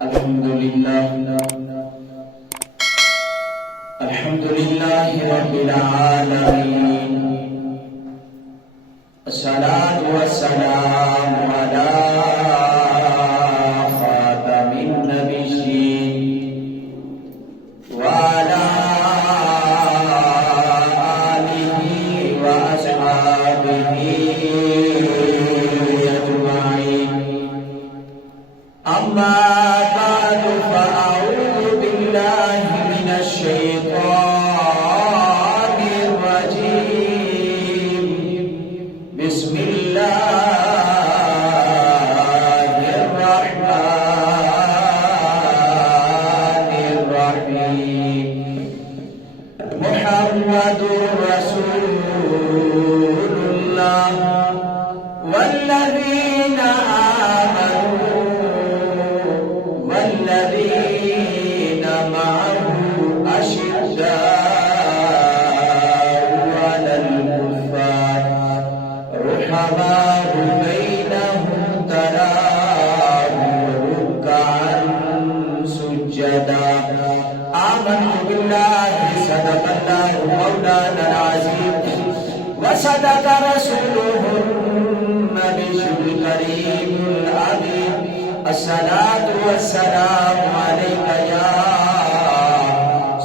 الحمدللہ رب العالمین الصلاة والسلام علی خاتم النبیین وعلی آلہ واصحابہ اجمعین اما بعد فاعوذ باللہ من الشیطان الرجیم بسم اللہ الرحمن الرحیم محمد رسول اللہ والذین آمنوا والذین معه أشداء على الكفار رحماء بينهم تراهم ركعا سجدا آمنت بالله صدق الله مولانا العظيم وصدق رسوله النبي الكريم الأمين الصلاة والسلام عليك يا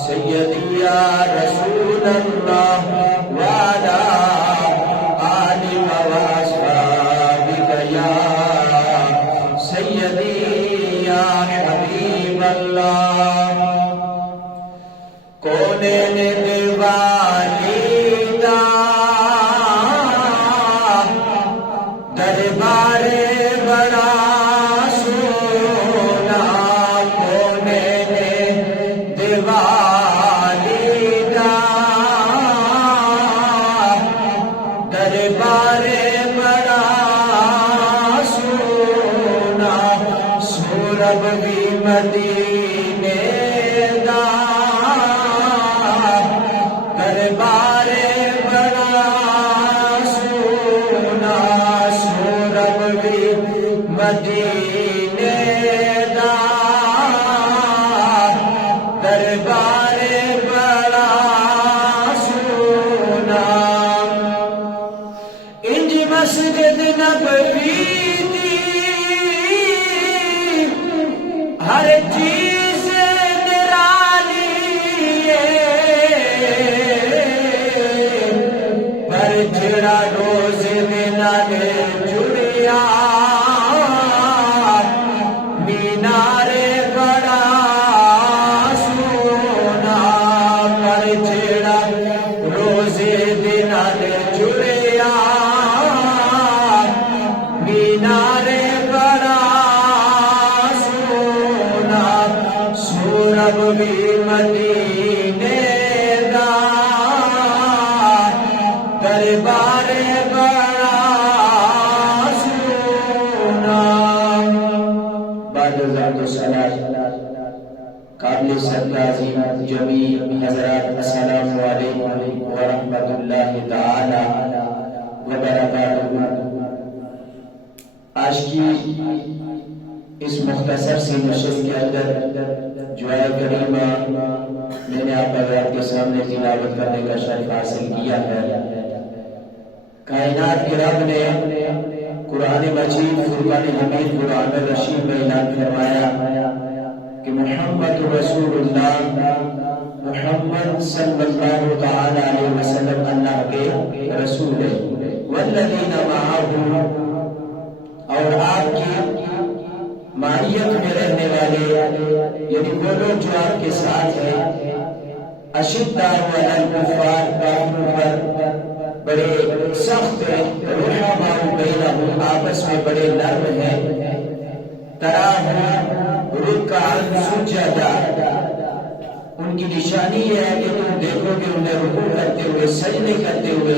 سيدي يا رسول الله وعلى آلك وأصحابك يا سيدي يا حبيب الله کونین دیوالیدہ دربار بڑا سونا کونین دیوالیدہ دربار بڑا سونا سورب بھی مدینے دا دربار بڑا سونا سورب بھی مدینے دا دربار بڑا سونا انج مسجد نبوی دی ہر چیز نرالی پر جڑا روز نال جڑیا مینار بڑا سونا پر جڑا روز نال جڑیا مینار بڑا سونا سورب بھی مدینے دا دربار بڑا سونا بعد ذات الصلاة قابل صدر عظیم جمیع حضرات السلام علیکم ورحمۃ اللہ تعالی وبرکاتہ. آج کی اس مختصر سی نشست کے اندر جو آیہ کریمہ میں نے آپ حضرات کے سامنے تلاوت کرنے کا شرف حاصل کیا ہے. کائنات کے رب نے قرآن مجید فرقان حمید قرآن رشید میں اعلان فرمایا کہ محمد رسول اللہ محمد صلی اللہ تعالی علیہ وسلم اللہ کے رسول ہے. والذین معه اور آپ کی معیت میں رہنے والے یعنی وہ لوگ جو آپ کے ساتھ ہیں اشداء علی الکفار کافروں پر بڑے سخت ہیں رحماء بینہم آپس میں بڑے نرم ہیں تراہم رکعا سجدا ان کی نشانی یہ ہے کہ تم دیکھو کہ انہیں رکوع کرتے ہوئے سجدے کرتے ہوئے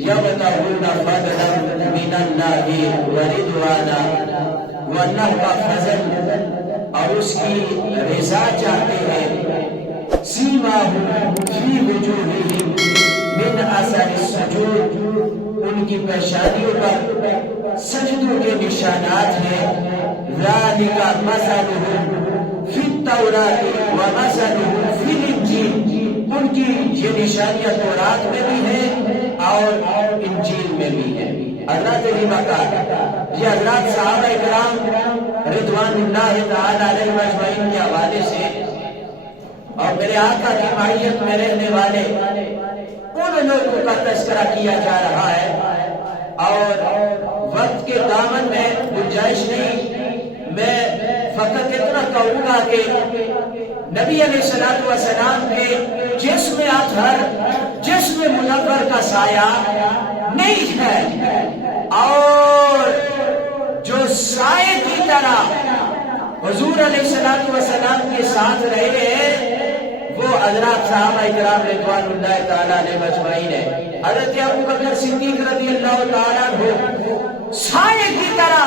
یبتغون فضلا من اللہ ورضوانا وہ اللہ کا فضل اور اس کی رضا چاہتے ہیں. سیماہم فی وجوہہم من اثر السجود، ان کی پیشانیوں پر سجدوں کے نشانات ہیں. ذالک مثلهم فی التوراۃ ومثلهم فی الانجیل، ان کی یہ نشانیاں تورات میں بھی ہیں اور انجیل میں بھی ہیں. حضرات یہ حضرات صحابہ اکرام رضوان اللہ تعالی علیہم اجمعین کے حوالے سے اور میرے آقا کی معیت میں رہنے والے ان لوگوں کا تذکرہ کیا جا رہا ہے. اور وقت کے دامن میں گنجائش نہیں، میں فقط اتنا کہوں گا کہ نبی علیہ الصلوۃ والسلام کے جسم اطہر، جسم منور کا سایہ نہیں ہے، اور جو سائے کی طرح حضور علیہ الصلوۃ والسلام کے ساتھ رہے ہیں وہ حضرات صحابہ کرام رضوان اللہ تعالیٰ علیہ اجمعین ہے. حضرت ابو بکر صدیق رضی اللہ تعالیٰ عنہ سائے کی طرح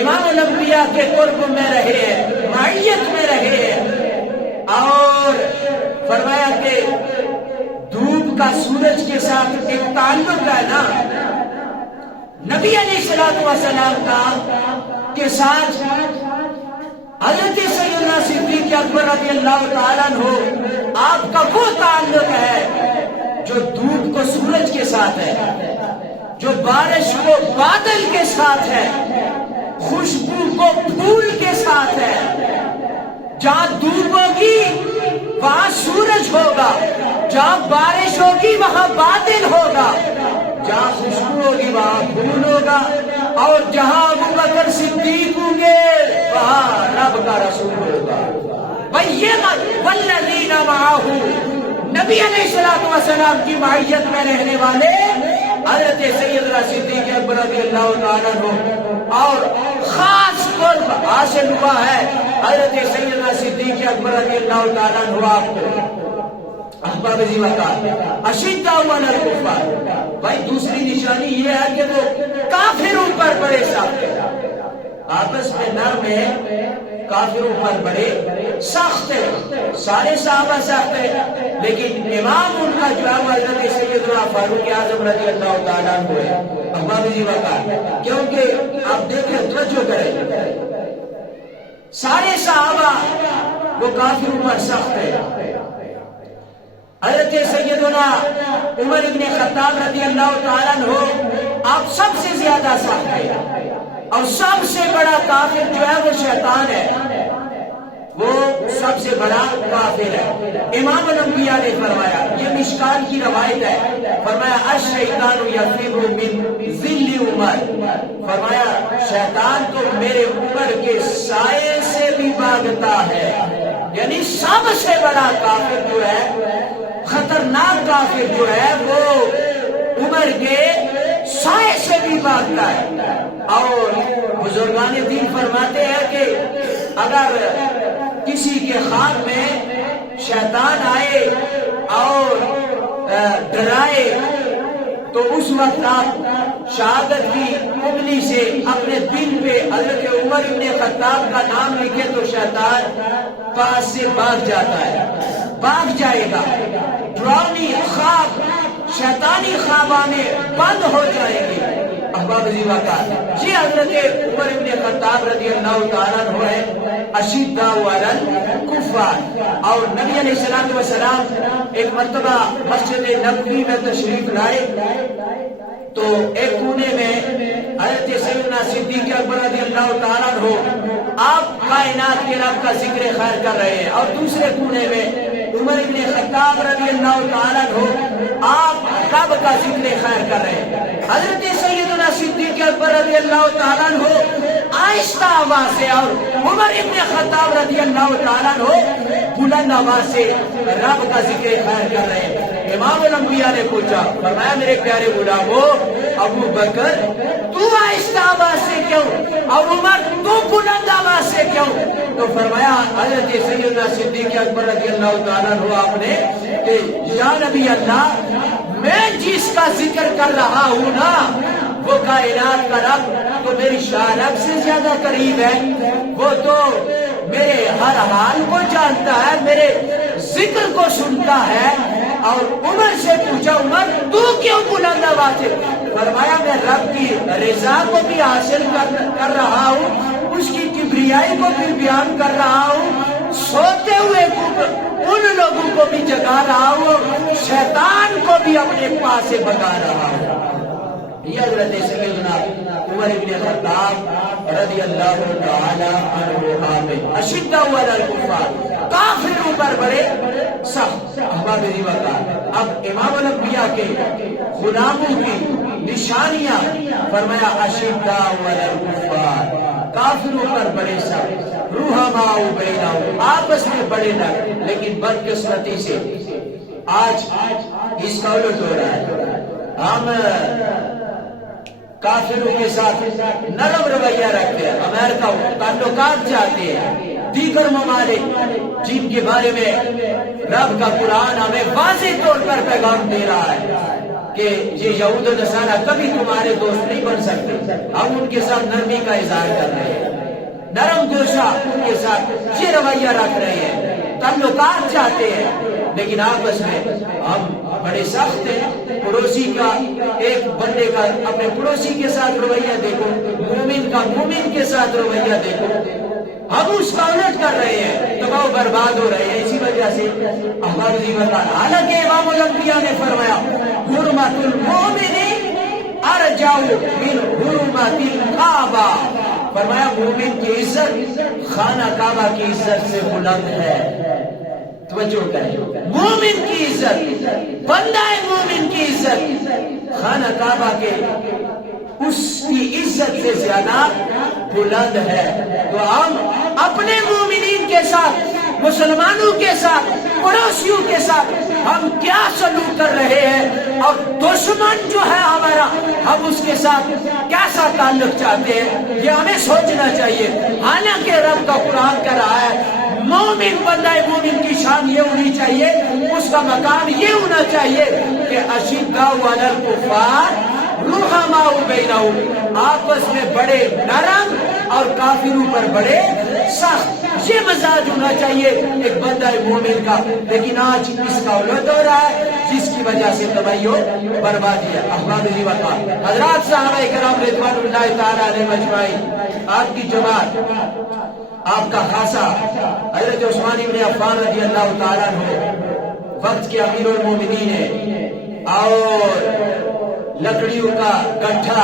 امام الانبیاء کے قرب میں رہے ہیں، معیت میں رہے ہیں، اور فرمایا کہ دھوپ کا سورج کے ساتھ ایک تعلق ہے نا نبی علیہ الصلوۃ والسلام کا کے ساتھ حضرت سیدنا صدیق اکبر رضی اللہ تعالیٰ عنہ آپ کا وہ تعلق ہے جو دھوپ کو سورج کے ساتھ ہے، جو بارش کو بادل کے ساتھ ہے، خوشبو کو پھول کے ساتھ ہے. جہاں دھوپ ہوگی وہاں سورج ہوگا، جہاں بارش ہوگی وہاں بادل ہوگا، جہاں خوشبو ہوگی وہاں پھول ہوگا، اور جہاں ابو بکر صدیق ہوں گے وہاں رب کا رسول ہوگا. بھائی یہ والذین معہ، نبی علیہ الصلوۃ والسلام کی معیت میں رہنے والے حضرت سیدنا صدیق اکبر رضی اللہ تعالیٰ عنہ، اور خاص قرب حاصل ہوا ہے حضرت سیدنا صدیق اکبر رضی اللہ تعالیٰ عنہ آپ کو احباب وقار اشداء علی الکفار. بھائی دوسری نشانی یہ ہے کہ وہ کافروں پر بڑے سخت ہیں، آپس میں نرم ہے، کافروں پر بڑے سخت ہیں. سارے صحابہ سخت ہیں لیکن امام ان کا جو ہے حضرت سیدنا فاروق اعظم رضی اللہ تعالیٰ عنہ ہے. احباب وقار کیونکہ آپ دیکھیں توجہ کریں، سارے صحابہ وہ کافروں پر سخت ہیں. حضرت سیدنا عمر ابن خطاب رضی اللہ تعالیٰ عنہ آپ سب سے زیادہ سخت ہیں، اور سب سے بڑا کافر جو ہے وہ شیطان ہے، وہ سب سے بڑا کافر ہے. امام الانبیاء نے فرمایا، یہ مشکات کی روایت ہے، فرمایا الشیطان یفر من ذل عمر، فرمایا شیطان تو میرے عمر کے سائے سے بھی بھاگتا ہے. یعنی سب سے بڑا کافر جو ہے، خطرناک کافر جو ہے وہ عمر کے سائے سے بھی بھاگتا ہے. اور بزرگان دین فرماتے ہیں کہ اگر کسی کے خواب میں شیطان آئے اور ڈرائے تو اس وقت آپ شہادت کی انگلی سے اپنے دل پہ حضرت عمر ابن خطاب کا نام لکھے تو شیطان پاس سے بھاگ جاتا ہے، بھاگ جائے گا. ڈراؤنی خواب، شیطانی خواب آنے بند ہو جائیں گے. احباب وقار یہ حضرت عمر ابن خطاب رضی اللہ تعالیٰ عنہ ہے اشداء علی الکفار. اور نبی علیہ الصلوۃ والسلام ایک مرتبہ مسجد نبوی میں تشریف لائے تو ایک کونے میں حضرت سیدنا صدیق اکبر رضی اللہ تعالیٰ عنہ آپ کائنات کے رب کا ذکر خیر کر رہے ہیں، اور دوسرے کونے میں عمر ابن خطاب رضی اللہ تعالیٰ عنہ آپ رب کا ذکر خیر کر رہے ہیں. حضرت سیدنا صدیق اکبر رضی اللہ تعالیٰ عنہ آہستہ آواز سے اور عمر ابن خطاب رضی اللہ تعالیٰ عنہ بلند آواز سے رب کا ذکر خیر کر رہے ہیں. امام الانبیاء نے پوچھا، فرمایا میرے پیارے غلامو ابو بکر تو آہستہ آواز سے کیوں اور عمر تو بلند آواز سے کیوں؟ تو فرمایا حضرت سیدنا صدیق اکبر رضی اللہ تعالیٰ عنہ آپ نے کہ یا نبی اللہ، میں جس کا ذکر کر رہا ہوں نا وہ کائنات کا رب تو میری شارب سے زیادہ قریب ہے، وہ تو میرے ہر حال کو جانتا ہے، میرے ذکر کو سنتا ہے. اور عمر سے پوچھا عمر تو کیوں بلند آواز سے؟ فرمایا میں رب کی رضا کو بھی حاصل کر رہا ہوں، اس کی کبریائی کو بھی بیان کر رہا ہوں، سوتے ہوئے ان لوگوں کو بھی جگا رہا ہوں، شیطان کو بھی اپنے پاس سے بگا رہا ہوں۔ یہ حضرت سیدنا عمر بن خطاب رضی اللہ تعالی عنہ اشداء علی الکفار، کافروں پر بڑے سخت احباب وقار۔ اب امام الانبیاء کے غلاموں کی نشانیاں فرمایا اشداء علی الکفار، کافروں پر بڑے سخت، رحماء بینہم، آپس میں بڑے نرم۔ لیکن بدقسمتی سے آج اس کا الٹ ہو رہا ہے، ہم کافروں کے ساتھ نرم رویہ رکھتے ہیں، امریکہ تعلقات چاہتے ہیں، دیگر ممالک جن کے بارے میں رب کا قرآن ہمیں واضح طور پر پیغام دے رہا ہے کہ یہ یہود و نصارہ کبھی تمہارے دوست نہیں بن سکتے، ہم ان کے ساتھ نرمی کا اظہار کر رہے ہیں، نرم گوشہ ان کے ساتھ یہ رویہ رکھ رہے ہیں، تعلقات چاہتے ہیں، لیکن آپس میں ہم بڑے سخت ہیں۔ پڑوسی کا ایک بندے کا اپنے پڑوسی کے ساتھ رویہ دیکھو، مومن کا مومن کے ساتھ رویہ دیکھو، ہم اس کا الٹ کر رہے ہیں، تباہ و برباد ہو رہے ہیں۔ اسی وجہ سے ہمارے جیون، حالانکہ امام الانبیاء نے فرمایا حرمت المومن ارجع من حرمت الکعبہ، فرمایا مومن کی عزت خانہ کعبہ کی عزت سے بلند ہے۔ توجہ کریں، مومن کی عزت، بندہ مومن کی عزت خانہ کعبہ کے اس کی عزت سے زیادہ بلند ہے۔ تو ہم اپنے مومنین کے ساتھ، مسلمانوں کے ساتھ، پڑوسیوں کے ساتھ ہم کیا سلوک کر رہے ہیں، اور دشمن جو ہے ہمارا، ہم اس کے ساتھ کیسا تعلق چاہتے ہیں، یہ ہمیں سوچنا چاہیے۔ حالانکہ رب کا قرآن کہہ رہا ہے مومن بندہ مومن کی شان یہ ہونی چاہیے، اس کا مقام یہ ہونا چاہیے کہ اشداء علی الکفار رحماء بینہم، آپس میں بڑے نرم اور کافروں پر بڑے سخت، یہ مزاج ہونا چاہیے ایک بندہ مومن کا۔ لیکن آج اس کا الٹ ہو رہا ہے، جس کی وجہ سے تباہی و بربادی ہے۔ احباب وقار، حضرات صحابہ کرام رضوان اللہ تعالی علیہم اجمعین، آپ کی جماعت، آپ کا خاصہ حضرت عثمان بن عفان رضی اللہ تعالیٰ عنہ وقت کے امیر المومنین ہے، اور لکڑیوں کا گٹھا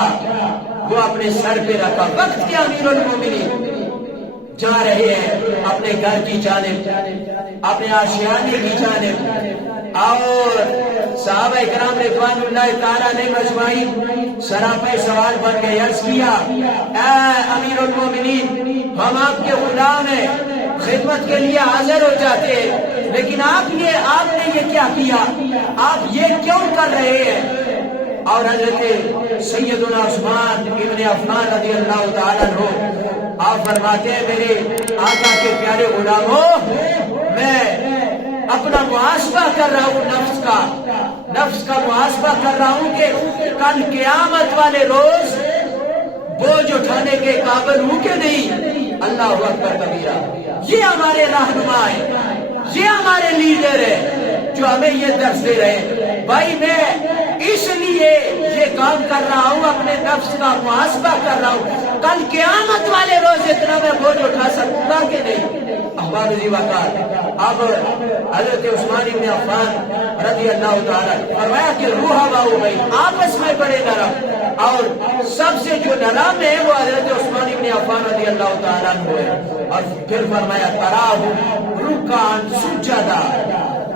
وہ اپنے سر پہ رکھا، وقت کے امیر المومنین جا رہے ہیں اپنے گھر کی جانب، اپنے آشیانے کی جانب، اور صحابہ کرام رضوان اللہ تعالیٰ علیہم اجمعین سراپے سوال بن گئے، عرض کیا اے امیر المومنین ہم آپ کے غلام ہیں، خدمت کے لیے حاضر ہو جاتے ہیں، لیکن آپ نے یہ کیا کیا، آپ یہ کیوں کر رہے ہیں؟ اور حضرت سیدنا عثمان ابن عفان رضی اللہ تعالیٰ عنہ آپ فرماتے ہیں میرے آقا کے پیارے غلاموں، میں اپنا محاسبہ کر رہا ہوں، نفس کا محاسبہ کر رہا ہوں کہ کل قیامت والے روز بوجھ اٹھانے کے قابل ہوں کہ نہیں۔ اللہ اکبر کبیرہ، یہ ہمارے رہنما ہے، یہ ہمارے لیڈر ہے جو ہمیں یہ درس دے رہے ہیں۔ بھائی میں اس لیے یہ کام کر رہا ہوں، اپنے نفس کا محاسبہ کر رہا ہوں، کل قیامت والے روز اتنا میں بوجھ اٹھا سکوں گا کہ نہیں۔ احباب وقار، اب حضرت عثمان بن عفان رضی اللہ تعالیٰ فرمایا کہ رحماء بینہم، آپس میں بڑے نرم، اور سب سے جو نرم ہے وہ حضرت عثمان بن عفان رضی اللہ تعالیٰ عنہ ہے۔ اور پھر فرمایا تراہم رکعا سجدا،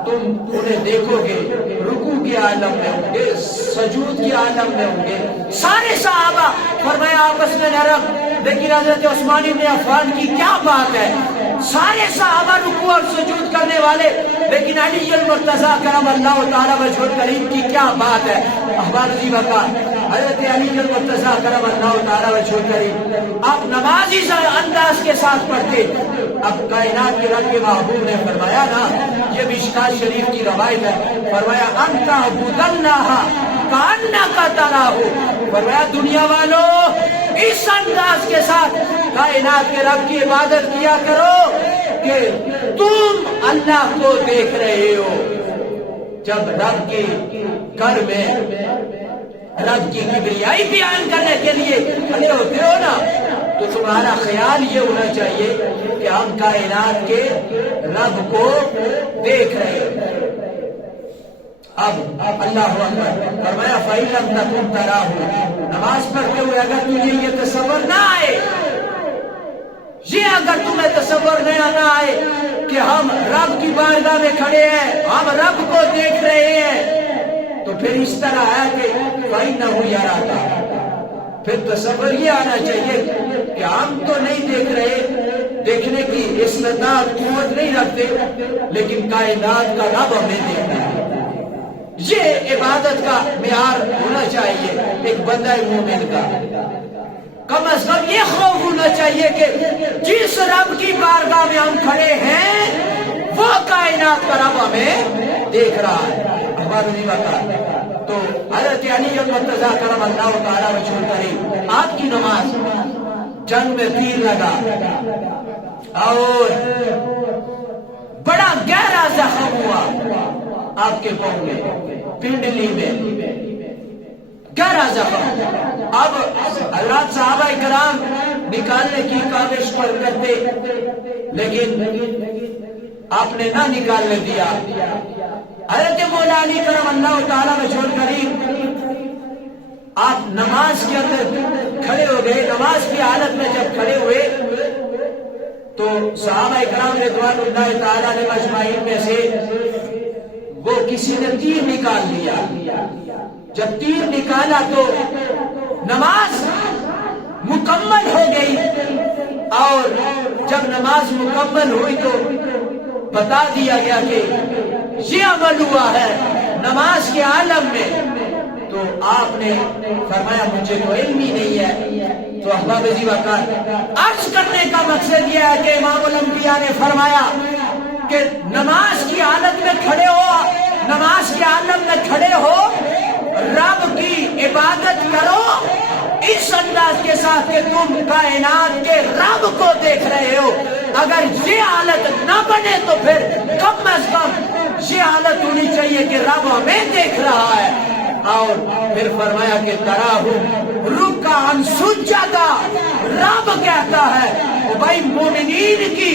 تم انہیں دیکھو گے رکوع کے عالم میں ہوں گے، سجود کے عالم میں ہوں گے۔ سارے صحابہ فرمایا آپس میں نرم، لیکن حضرت عثمان بن عفان کی کیا بات ہے، سارے صحابہ رکوع اور سجود کرنے والے، لیکن علی المرتضیٰ کرم اللہ تعالیٰ وجہ الکریم کی کیا بات ہے۔ احباب وقار، حضرت علی المرتضیٰ کرم اللہ تعالیٰ وجہ الکریم آپ نمازی انداز کے ساتھ پڑھتے۔ اب کائنات کے رب کے محبوب نے فرمایا نا، یہ مشکات شریف کی روایت ہے، فرمایا انت عبد اللہ کانک تراہ، فرمایا دنیا والوں اس انداز کے ساتھ کائنات کے رب کی عبادت کیا کرو کہ تم اللہ کو دیکھ رہے ہو۔ جب رب کے گھر میں رب کی کبریائی بیان کرنے کے لیے کھڑے ہوتے ہو نا تو تمہارا خیال یہ ہونا چاہیے کہ ہم کائنات کے رب کو دیکھ رہے ہیں۔ اب اللہ اکبر فرمایا فَإِن لَمْ تَكُن تَرَاهُ، نماز پڑھتے ہوئے اگر تجھے یہ تصور نہ آئے، یہ اگر تمہیں تصور نہ آئے کہ ہم رب کی بارگاہ میں کھڑے ہیں، ہم رب کو دیکھ رہے ہیں، تو پھر اس طرح ہے کہ فَإِنَّهُ يَرَاكَ، پھر تصور یہ آنا چاہیے کہ ہم تو نہیں دیکھ رہے، دیکھنے کی استطاعت قوت نہیں رکھتے، لیکن کائنات کا رب ہمیں دیکھتا ہے۔ یہ عبادت کا معیار ہونا چاہیے ایک بندہ مومن کا۔ کم از کم یہ خوف ہونا چاہیے کہ جس رب کی بارگاہ میں ہم کھڑے ہیں وہ کائنات کا رب ہمیں دیکھ رہا ہے۔ اخبار نہیں بتا تو حضرت علی المرتضیٰ کرم اللہ تعالیٰ وجہ الکریم، آپ کی نماز جنگ میں تیر لگا اور بڑا گہرا زخم ہوا آپ کے پاؤں میں، پنڈلی میں گہرا زخم۔ اب حضرات صحابہ کرام نکالنے کی کاوش کرتے لیکن آپ نے نہ نکالنے دیا۔ حضرت مولا علی کرم اللہ تعالیٰ وجہ الکریم آپ نماز کے اندر کھڑے ہو گئے، نماز کی حالت میں جب کھڑے ہوئے تو صحابہ کرام رضوان اللہ تعالیٰ علیہ اجمعین میں سے وہ کسی نے تیر نکال لیا۔ جب تیر نکالا تو نماز مکمل ہو گئی، اور جب نماز مکمل ہوئی تو بتا دیا گیا کہ یہ عمل ہوا ہے نماز کے عالم میں۔ تو آپ نے فرمایا مجھے تو علم ہی نہیں ہے۔ تو احباب جی وقت عرض کرنے کا مقصد یہ ہے کہ امام الانبیاء نے فرمایا کہ نماز کی حالت میں کھڑے ہو، نماز کے عالم میں کھڑے ہو، رب کی عبادت کرو اس انداز کے ساتھ کہ تم کائنات کے رب کو دیکھ رہے ہو۔ اگر یہ حالت نہ بنے تو پھر کم از کم یہ حالت ہونی چاہیے کہ رب ہمیں دیکھ رہا ہے۔ اور پھر فرمایا کہ تراہم رکعا سجدا، رب کہتا ہے کہ بھائی مومنین کی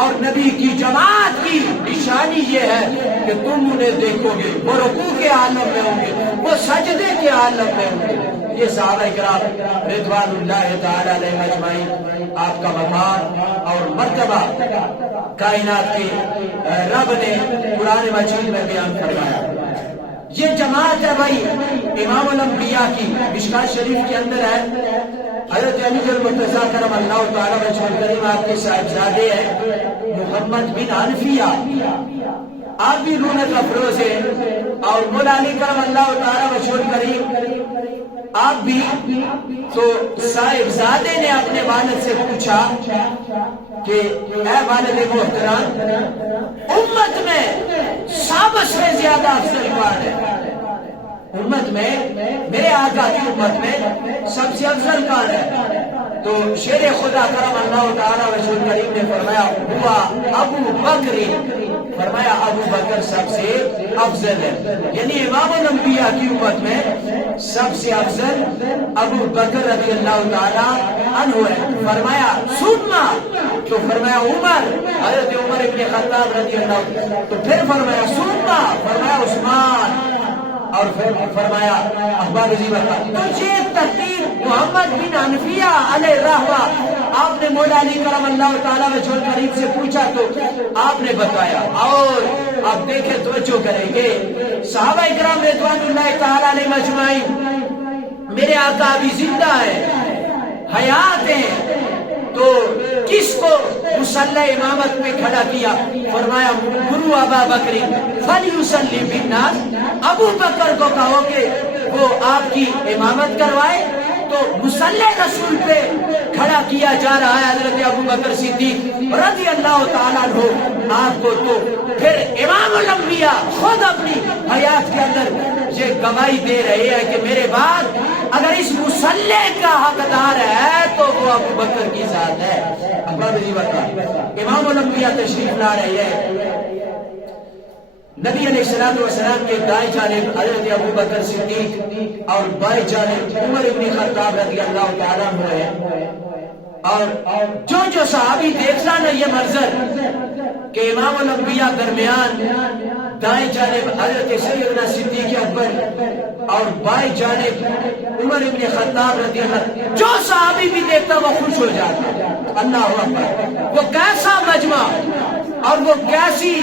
اور نبی کی جماعت کی نشانی یہ ہے کہ تم انہیں دیکھو گے، وہ رکوع کے عالم میں ہوں گے، وہ سجدے کے عالم میں ہوں گے۔ یہ صحابہ کرام رضوان اللہ تعالی علیہ اجمعین آپ کا مقام اور مرتبہ کائنات کے رب نے قرآن مجید میں بیان کروایا۔ یہ جماعت ہے بھائی امام الانبیاء کی، مشکوٰۃ شریف کے اندر ہے حضرت علی المرتضیٰ کرم اللہ تعالیٰ وجہ الکریم آپ کے صاحبزادے ہیں محمد بن حنفیہ، آپ بھی رونق افروز ہیں، اور مولا علی کرم اللہ تعالیٰ وجہ الکریم آپ بھی۔ تو صاحبزادے نے اپنے والد سے پوچھا کہ اے والد محترم، امت میں سب سے زیادہ افضل کون ہے؟ امت میں میرے آقا کی امت میں سب سے افضل کون ہے؟ تو شیر خدا کرم اللہ تعالیٰ وجہ الکریم نے فرمایا ہوا ابو بکر، فرمایا ابو بکر سب سے افضل ہے، یعنی امام الانبیاء کی امت میں سب سے افضل ابو بکر رضی اللہ تعالیٰ عنہ ہے۔ فرمایا سننا، تو فرمایا عمر، حضرت عمر ابن خطاب رضی اللہ، تو پھر فرمایا سننا، فرمایا عثمان، اور پھر فرمایا احباب جی بتا تجھے ترتیب محمد بن حنفیہ علیہ رحمہ، آپ نے مولا علی کرم اللہ تعالیٰ وجہ الکریم سے پوچھا تو آپ نے بتایا۔ اور آپ دیکھیں توجہ کریں گے صحابہ کرام رضوان اللہ تعالیٰ علیہ اجمعین، میرے آقا ابھی زندہ ہیں، حیات ہیں، تو کس کو مصلی امامت میں کھڑا کیا؟ فرمایا گرو ابا بکر فلیصلی بالناس، ابو بکر کو کہو کہ وہ آپ کی امامت کروائے۔ تو مصلی رسول پہ کھڑا کیا جا رہا ہے حضرت ابو بکر صدیق رضی اللہ تعالیٰ عنہ آپ کو۔ تو پھر امام الانبیاء خود اپنی حیات کے اندر یہ گواہی دے رہے ہیں کہ میرے بعد اگر اس مصلی کا حقدار ہے تو وہ ابو بکر کی ذات ہے۔ امام الانبیاء تشریف لا رہے ہیں، نبی علیہ السلام کے دائیں جانب حضرت ابو بکر صدیق اور بائیں جانب عمر بن خطاب رضی اللہ تعالیٰ عنہ ہے. اور جو صحابی دیکھتا نا یہ منظر کہ امام الانبیاء درمیان دائیں جانب حضرت سیدنا صدیق اکبر اور بائیں جانب عمر بن خطاب رضی اللہ، جو صحابی بھی دیکھتا وہ خوش ہو جاتا. اللہ اکبر، وہ کیسا مجمع اور وہ کیسی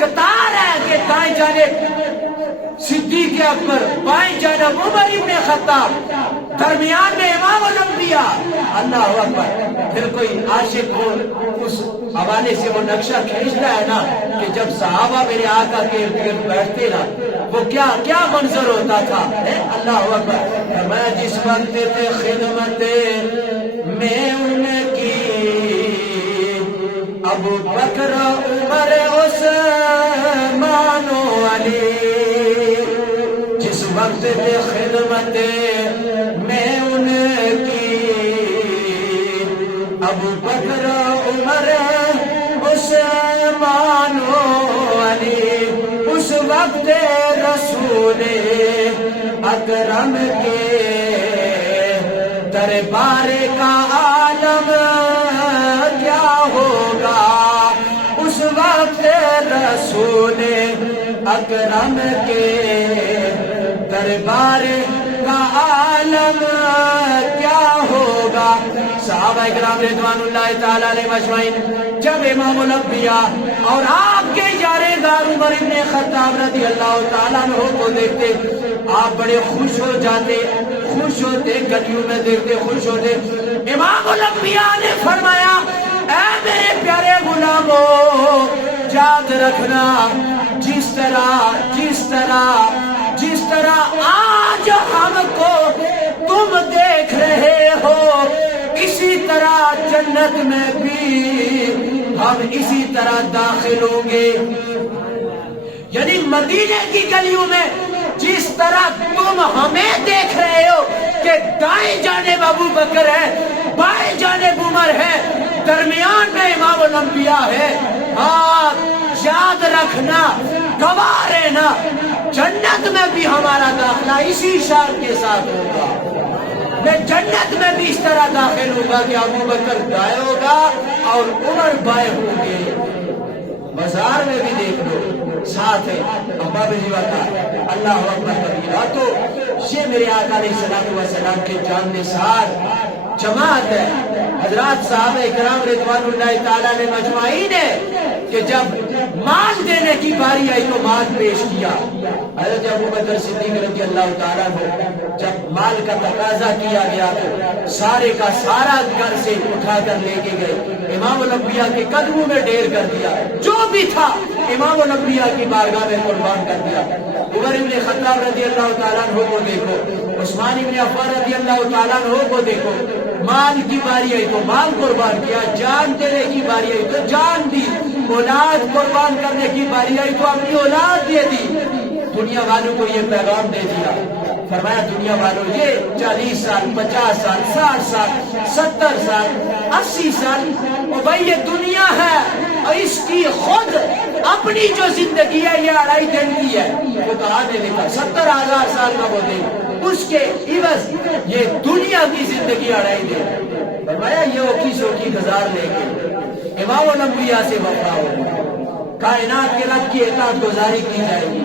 قطار ہے کہ دائیں جانب صدیق اکبر، بائیں جانب عمر بن خطاب، درمیان میں امام الانبیاء. اللہ اکبر. پھر کوئی عاشق ہو اس حوالے سے وہ نقشہ کھینچتا ہے نا کہ جب صحابہ میرے آقا کے ارد بیٹھتے نا وہ کیا منظر ہوتا تھا. اللہ اکبر. میں جس وقت تھے خدمت میں ان کی ابو بکر عمر عثمان و علی، جس وقت تھے خدمت میں ان کی ابو بکر عمر عثمان و علی، اس وقت رسول اکرم کے دربار کا عالم کیا ہوگا. اس وقت رسول اکرم کے دربار کا عالم کیا ہوگا. صحابہ اکرام رضوان اللہ تعالیٰ علیہ اجمعین جب امام الانبیاء اور آپ کے یارغار عمر بن خطاب رضی اللہ تعالیٰ عنہ کو دیکھتے آپ بڑے خوش ہو جاتے، خوش ہوتے، گلیوں میں دیکھتے خوش ہوتے. امام الانبیاء نے فرمایا اے میرے پیارے غلاموں، یاد رکھنا جس طرح آج ہم کو تم دیکھ رہے ہو اسی طرح جنت میں بھی ہم اسی طرح داخل ہوں گے. یعنی مدینے کی گلیوں میں جس طرح تم ہمیں دیکھ رہے ہو کہ دائیں جانب ابو بکر ہے، بائیں جانب عمر ہے، درمیان میں امام الانبیاء ہے. ہاں یاد رکھنا، گواہ رہنا، جنت میں بھی ہمارا داخلہ اسی شان کے ساتھ ہوگا. میں جنت میں بھی اس طرح داخل ہوگا کہ ابو بکر دائیں ہوگا اور عمر بائیں ہوں گے. بازار میں بھی دیکھ لو ساتھ ہے ابا بجیوا کا. اللہ اکبر کبیرہ. تو یہ میرے آقا علیہ السلام کے جان نثار جماعت ہے. حضرات صحابہ اکرام رضوان اللہ تعالیٰ نے مجمعین ہے کہ جب مال دینے کی باری آئی تو مال پیش کیا. حضرت ابو بکر صدیق رضی اللہ تعالیٰ نے جب مال کا تقاضا کیا گیا تو سارے کا سارا گھر سے اٹھا کر لے کے گئے، امام الانبیاء کے قدموں میں ڈھیر کر دیا. جو بھی تھا امام الانبیاء کی بارگاہ میں قربان کر دیا. عمر بن خطاب رضی اللہ تعالیٰ عنہ کو دیکھو، عثمان بن عفان رضی اللہ تعالیٰ عنہ کو دیکھو، مال کی باری آئی تو مال قربان کیا، جان دینے کی باری آئی تو جان دی، اولاد قربان کرنے کی باری آئی تو اپنی اولاد دے دی. دنیا والوں کو یہ پیغام دے دیا، فرمایا دنیا والوں یہ 40 سال 50 سال 60 سال 70 سال 80 سال اور بھائی یہ دنیا ہے اور اس کی خود اپنی جو زندگی ہے یہ 2.5 دن کی ہے. وہ کہا نے لکھا 70,000 سال کا وہ دن، اس کے عوض یہ دنیا کی زندگی 2.5 دن. فرمایا یہ اوکی شوکی گزار لے کے امام الانبیاء سے وفا ہوگی، کائنات کے رب کی اطاعت گزاری کی جائے گی.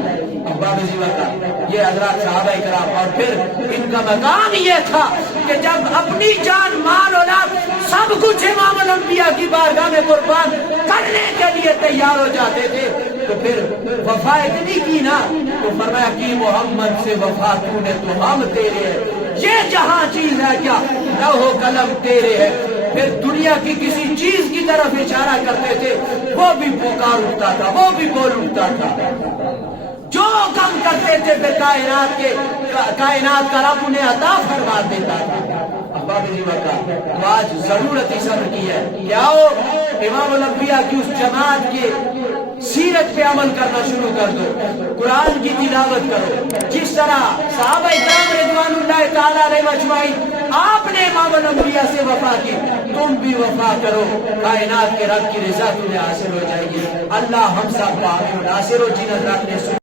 ابا بجیوا کا یہ حضرات صحابہ کرام. اور پھر ان کا مقام یہ تھا کہ جب اپنی جان مال اولاد سب کچھ امام الانبیاء کی بارگاہ میں قربان کرنے کے لیے تیار ہو جاتے تھے تو پھر وفا اتنی کی نا تو فرمایا کہ محمد سے وفا تو نے تو ہم تیرے ہیں. یہ جہاں چیز ہے کیا لوح و قلم تیرے ہے. پھر دنیا کی کسی چیز کی طرف اشارہ کرتے تھے وہ بھی پکار اٹھتا تھا، وہ بھی بول اٹھتا تھا. جو کام کرتے تھے پھر کائنات کا رب انہیں عطا فرما دیتا تھا. ابا بجیوا کا تو آج ضرورت اس امر کی ہے کہ آؤ امام الانبیاء کی اس جماعت کے سیرت پہ عمل کرنا شروع کر دو، قرآن کی تلاوت کرو. جس طرح صحابہ اکرام رضوان اللہ تعالیٰ علیہ اجمعین آپ نے امام الانبیاء سے وفا کی، تم بھی وفا کرو، کائنات کے رب کی رضا تمہیں حاصل ہو جائے گی۔ اللہ ہم سب کو آمین۔ ناصر و جی نظرات نے